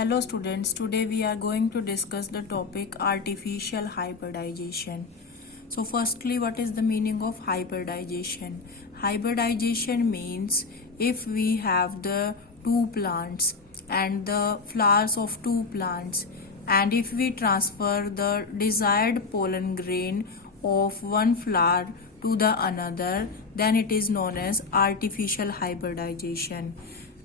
Hello students, today we are going to discuss the topic artificial hybridization. So firstly, what is the meaning of hybridization? Hybridization means if we have the two plants and the flowers of two plants, and if we transfer the desired pollen grain of one flower to the another, then it is known as artificial hybridization.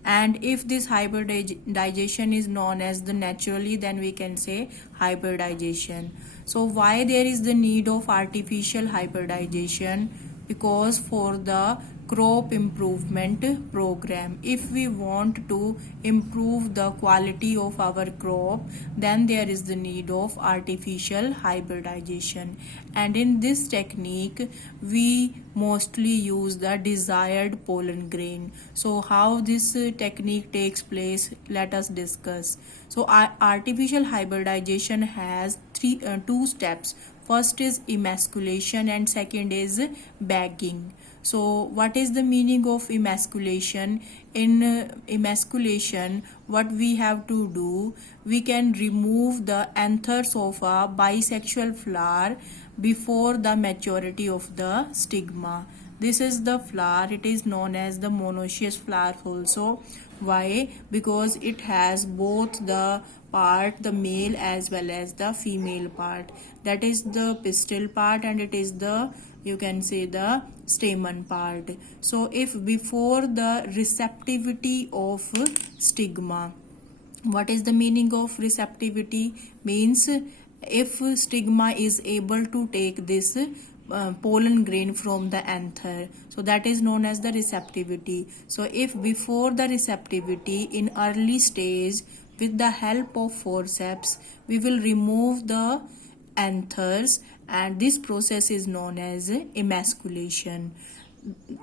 And if this hybridization is known as the naturally, then we can say hybridization. So why there is the need of artificial hybridization? Because for the crop improvement program, if we want to improve the quality of our crop, then there is the need of artificial hybridization. And in this technique we mostly use the desired pollen grain. So how this technique takes place, let us discuss. So artificial hybridization has two steps. First is emasculation and second is bagging. So what is the meaning of emasculation? In emasculation, what we have to do, we can remove the anthers of a bisexual flower before the maturity of the stigma. This is the flower, it is known as the monoecious flower also. Why? Because it has both the part, the male as well as the female part. That is the pistil part and it is the, you can say, the stamen part. So if before the receptivity of stigma, what is the meaning of receptivity? Means if stigma is able to take this pollen grain from the anther, so that is known as the receptivity. So if before the receptivity, in early stage, with the help of forceps we will remove the anthers, and this process is known as emasculation.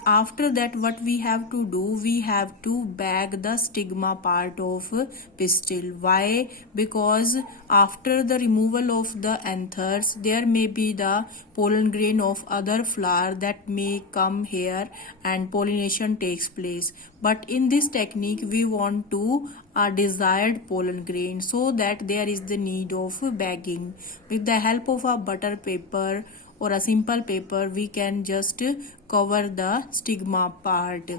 After that, what we have to do, we have to bag the stigma part of pistil. Why? Because after the removal of the anthers, there may be the pollen grain of other flower that may come here and pollination takes place. But in this technique we want to desired pollen grain, so that there is the need of bagging. With the help of a butter paper or a simple paper, we can just cover the stigma part.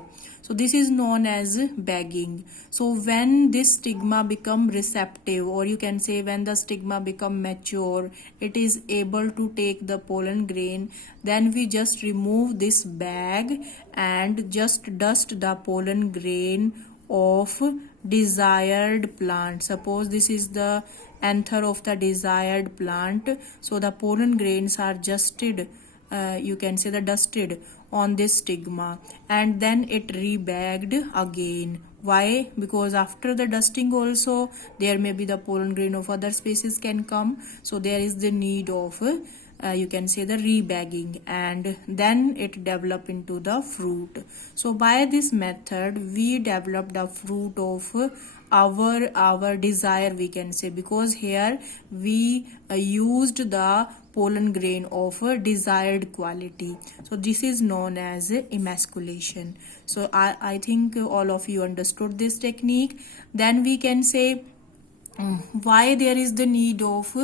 So this is known as bagging. So when this stigma become receptive, or you can say when the stigma become mature, it is able to take the pollen grain, then we just remove this bag and just dust the pollen grain of desired plant. Suppose this is the anther of the desired plant, so the pollen grains are dusted, you can say the dusted on this stigma, and then it rebagged again. Why? Because after the dusting also there may be the pollen grain of other species can come, so there is the need of you can say the rebagging, and then it develop into the fruit. So by this method we develop the fruit of our desire, we can say, because here we used the pollen grain of desired quality. So this is known as emasculation. So I think all of you understood this technique. Then we can say why there is the need of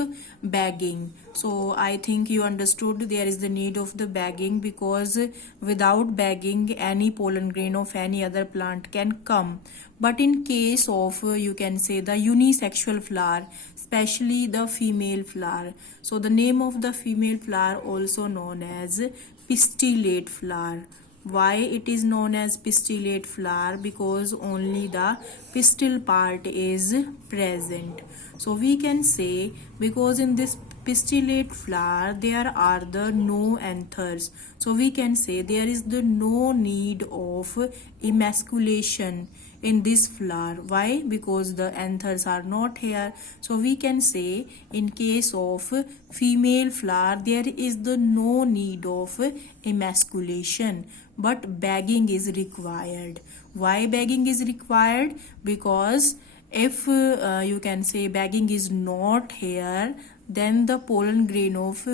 bagging. So I think you understood there is the need of the bagging, because without bagging any pollen grain of any other plant can come. But in case of you can say the unisexual flower, especially the female flower, so the name of the female flower also known as pistillate flower. Why it is known as pistillate flower? Because only the pistil part is present. So we can say, because in this pistillate flower there are the no anthers, so we can say there is the no need of emasculation in this flower. Why? Because the anthers are not here. So we can say in case of female flower there is the no need of emasculation, but bagging is required. Why bagging is required? Because if you can say bagging is not here, then the pollen grain of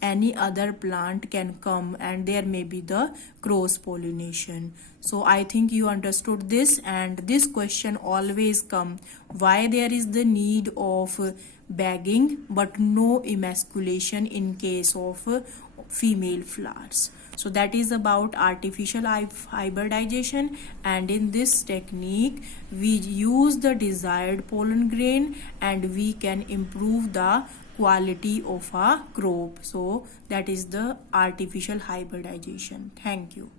any other plant can come and there may be the cross pollination. So I think you understood this, and this question always come, why there is the need of bagging but no emasculation in case of female flowers. So that is about artificial hybridization, and in this technique we use the desired pollen grain and we can improve the quality of a crop. So that is the artificial hybridization. Thank you.